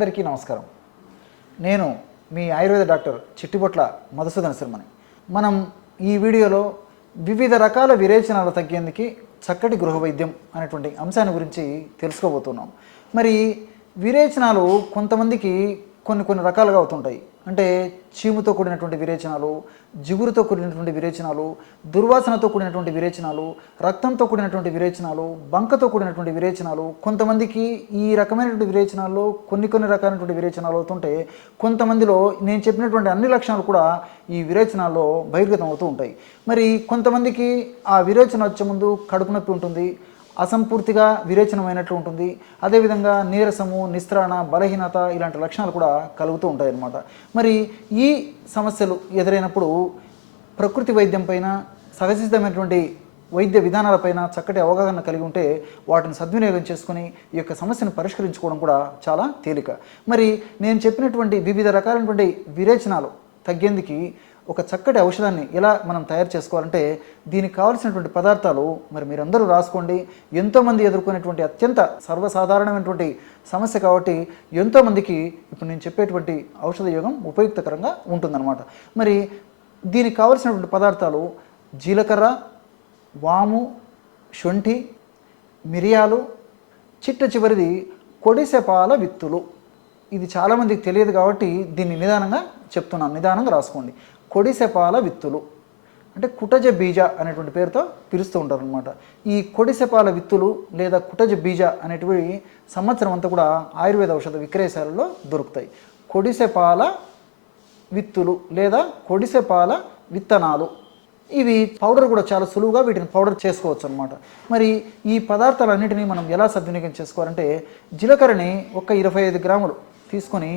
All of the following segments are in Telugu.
నమస్కారం. నేను మీ ఆయుర్వేద డాక్టర్ చిట్టిబొట్ల మధుసూదన శర్మని. మనం ఈ వీడియోలో వివిధ రకాల విరేచనాలు తగ్గేందుకు చక్కటి గృహ వైద్యం అనేటువంటి అంశాన్ని గురించి తెలుసుకోబోతున్నాం. మరి విరేచనాలు కొంతమందికి కొన్ని కొన్ని రకాలుగా అవుతుంటాయి. అంటే చీముతో కూడినటువంటి విరేచనాలు జిగురుతో కూడినటువంటి విరేచనాలు దుర్వాసనతో కూడినటువంటి విరేచనాలు రక్తంతో కూడినటువంటి విరేచనాలు బంకతో కూడినటువంటి విరేచనాలు కొంతమందికి ఈ రకమైనటువంటి విరేచనాల్లో కొన్ని కొన్ని రకాలైనటువంటి విరేచనాలు అవుతుంటే కొంతమందిలో నేను చెప్పినటువంటి అన్ని లక్షణాలు కూడా ఈ విరేచనాల్లో బహిర్గతం అవుతూ ఉంటాయి. మరి కొంతమందికి ఆ విరేచన వచ్చే ముందు కడుపు నొప్పి ఉంటుంది అసంపూర్తిగా విరేచనమైనట్లు ఉంటుంది. అదేవిధంగా నీరసము నిస్త్రాణ బలహీనత ఇలాంటి లక్షణాలు కూడా కలుగుతూ ఉంటాయి అన్నమాట మరి ఈ సమస్యలు ఎదురైనప్పుడు ప్రకృతి వైద్యం పైన సహజసిద్ధమైనటువంటి వైద్య విధానాలపైన చక్కటి అవగాహన కలిగి ఉంటే వాటిని సద్వినియోగం చేసుకుని ఈ యొక్క సమస్యను పరిష్కరించుకోవడం కూడా చాలా తేలిక. మరి నేను చెప్పినటువంటి వివిధ రకాలైనటువంటి విరేచనాలు తగ్గేందుకు ఒక చక్కటి ఔషధాన్ని ఎలా మనం తయారు చేసుకోవాలంటే దీనికి కావాల్సినటువంటి పదార్థాలు మరి మీరందరూ రాసుకోండి. ఎంతోమంది ఎదుర్కొనేటువంటి అత్యంత సర్వసాధారణమైనటువంటి సమస్య కాబట్టి ఎంతోమందికి ఇప్పుడు నేను చెప్పేటువంటి ఔషధ యోగం ఉపయుక్తకరంగా ఉంటుందన్నమాట. మరి దీనికి కావలసినటువంటి పదార్థాలు జీలకర్ర వాము శొంఠి మిరియాలు చిట్ట చివరిది కొడిసెపాల విత్తులు. ఇది చాలామందికి తెలియదు కాబట్టి దీన్ని నిదానంగా చెప్తున్నాను. నిదానంగా రాసుకోండి. కొడిసెపాల విత్తులు. అంటే కుటజ బీజ అనేటువంటి పేరుతో పిలుస్తూ ఉంటారు అనమాట ఈ కొడిసెపాల విత్తులు లేదా కుటజ బీజ అనేటివి సంవత్సరం అంతా కూడా ఆయుర్వేద ఔషధ విక్రయశాలలో దొరుకుతాయి. కొడిసెపాల విత్తులు లేదా కొడిసెపాల విత్తనాలు. ఇవి పౌడర్ కూడా చాలా సులువుగా వీటిని పౌడర్ చేసుకోవచ్చు అనమాట మరి ఈ పదార్థాలన్నింటినీ మనం ఎలా సద్వినియోగం చేసుకోవాలంటే జీలకర్రని ఒక ఇరవై ఐదు గ్రాములు తీసుకొని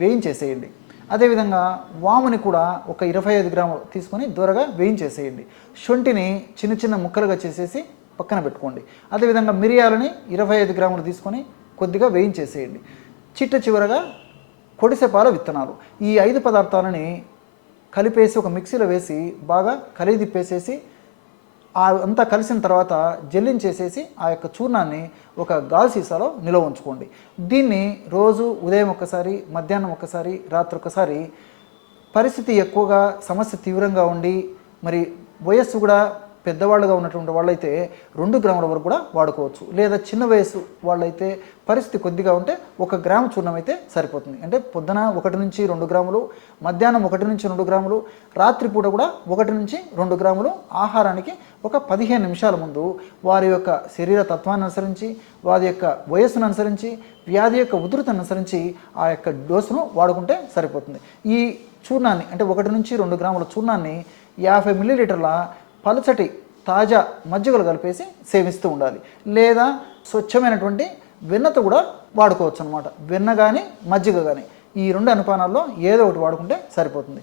వేయించేసేయండి. అదేవిధంగా వాముని కూడా ఒక ఇరవై ఐదు గ్రాములు తీసుకొని దూరగా వేయించేసేయండి. శొంఠిని చిన్న చిన్న ముక్కలుగా చేసేసి పక్కన పెట్టుకోండి. అదేవిధంగా మిరియాలని ఇరవై ఐదు గ్రాములు తీసుకొని కొద్దిగా వేయించేసేయండి. చిట్ట చివరగా కొడిసెపాల విత్తనాలు. ఈ ఐదు పదార్థాలని కలిపేసి ఒక మిక్సీలో వేసి బాగా కలిగి తిప్పేసేసి అంతా కలిసిన తర్వాత జల్లించేసేసి ఆ యొక్క చూర్ణాన్ని ఒక గాజు సీసాలో నిల్వ ఉంచుకోండి. దీన్ని రోజు ఉదయం ఒకసారి మధ్యాహ్నం ఒకసారి రాత్రి ఒకసారి పరిస్థితి ఎక్కువగా సమస్య తీవ్రంగా ఉండి మరి వయస్సు కూడా పెద్దవాళ్ళుగా ఉన్నటువంటి వాళ్ళైతే రెండు గ్రాముల వరకు కూడా వాడుకోవచ్చు. లేదా చిన్న వయసు వాళ్ళైతే పరిస్థితి కొద్దిగా ఉంటే ఒక గ్రాము చూర్ణం అయితే సరిపోతుంది. అంటే పొద్దున ఒకటి నుంచి రెండు గ్రాములు మధ్యాహ్నం ఒకటి నుంచి రెండు గ్రాములు రాత్రిపూట కూడా ఒకటి నుంచి రెండు గ్రాములు ఆహారానికి ఒక పదిహేను నిమిషాల ముందు వారి యొక్క శరీర తత్వాన్ని అనుసరించి వారి యొక్క వయస్సును అనుసరించి వ్యాధి యొక్క ఉధృతను అనుసరించి ఆ యొక్క డోసును వాడుకుంటే సరిపోతుంది. ఈ చూర్ణాన్ని అంటే ఒకటి నుంచి రెండు గ్రాముల చూర్ణాన్ని యాభై మిల్లీలీటర్ల పలుచటి తాజా మజ్జిగలు కలిపేసి సేవిస్తూ ఉండాలి. లేదా స్వచ్ఛమైనటువంటి వెన్నతో కూడా వాడుకోవచ్చు అనమాట వెన్న కానీ మజ్జిగ కానీ ఈ రెండు అనుపానాల్లో ఏదో ఒకటి వాడుకుంటే సరిపోతుంది.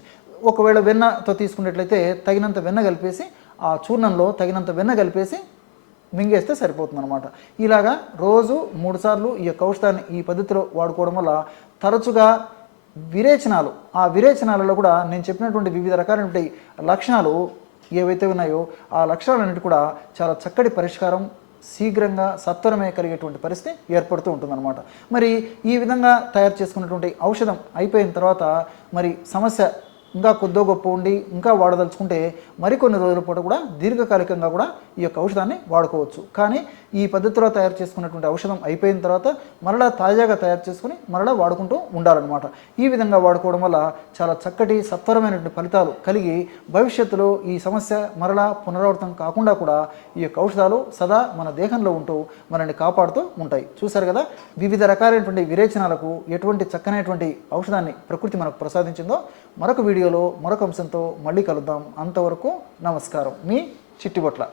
ఒకవేళ వెన్నతో తీసుకున్నట్లయితే తగినంత వెన్న కలిపేసి ఆ చూర్ణంలో తగినంత వెన్న కలిపేసి మింగేస్తే సరిపోతుంది అనమాట ఇలాగా రోజు మూడు సార్లు ఈ యొక్క ఔషధాన్ని ఈ పద్ధతిలో వాడుకోవడం వల్ల తరచుగా విరేచనాలు ఆ విరేచనాలలో కూడా నేను చెప్పినటువంటి వివిధ రకాలైనటువంటి లక్షణాలు ఏవైతే ఉన్నాయో ఆ లక్షణాలన్నిటి కూడా చాలా చక్కటి పరిష్కారం శీఘ్రంగా సత్వరమే కలిగేటువంటి పరిస్థితి ఏర్పడుతూ ఉంటుందన్నమాట. మరి ఈ విధంగా తయారు చేసుకున్నటువంటి ఔషధం అయిపోయిన తర్వాత మరి సమస్య ఇంకా కొద్దో గొప్ప ఉండి ఇంకా వాడదలుచుకుంటే మరికొన్ని రోజుల పాటు కూడా దీర్ఘకాలికంగా కూడా ఈ యొక్క ఔషధాన్ని వాడుకోవచ్చు. కానీ ఈ పద్ధతిలో తయారు చేసుకున్నటువంటి ఔషధం అయిపోయిన తర్వాత మరలా తాజాగా తయారు చేసుకుని మరలా వాడుకుంటూ ఉండాలన్నమాట. ఈ విధంగా వాడుకోవడం వల్ల చాలా చక్కటి సత్వరమైనటువంటి ఫలితాలు కలిగి భవిష్యత్తులో ఈ సమస్య మరలా పునరావృతం కాకుండా కూడా ఈ యొక్క ఔషధాలు సదా మన దేహంలో ఉంటూ మనల్ని కాపాడుతూ ఉంటాయి. చూశారు కదా? వివిధ రకాలైనటువంటి విరేచనాలకు ఎటువంటి చక్కనైనటువంటి ఔషధాన్ని ప్రకృతి మనకు ప్రసాదించిందో మరొక వీడియోలో మరొక అంశంతో మళ్ళీ కలుద్దాం. అంతవరకు నమస్కారం. మీ చిట్టిబొట్ల.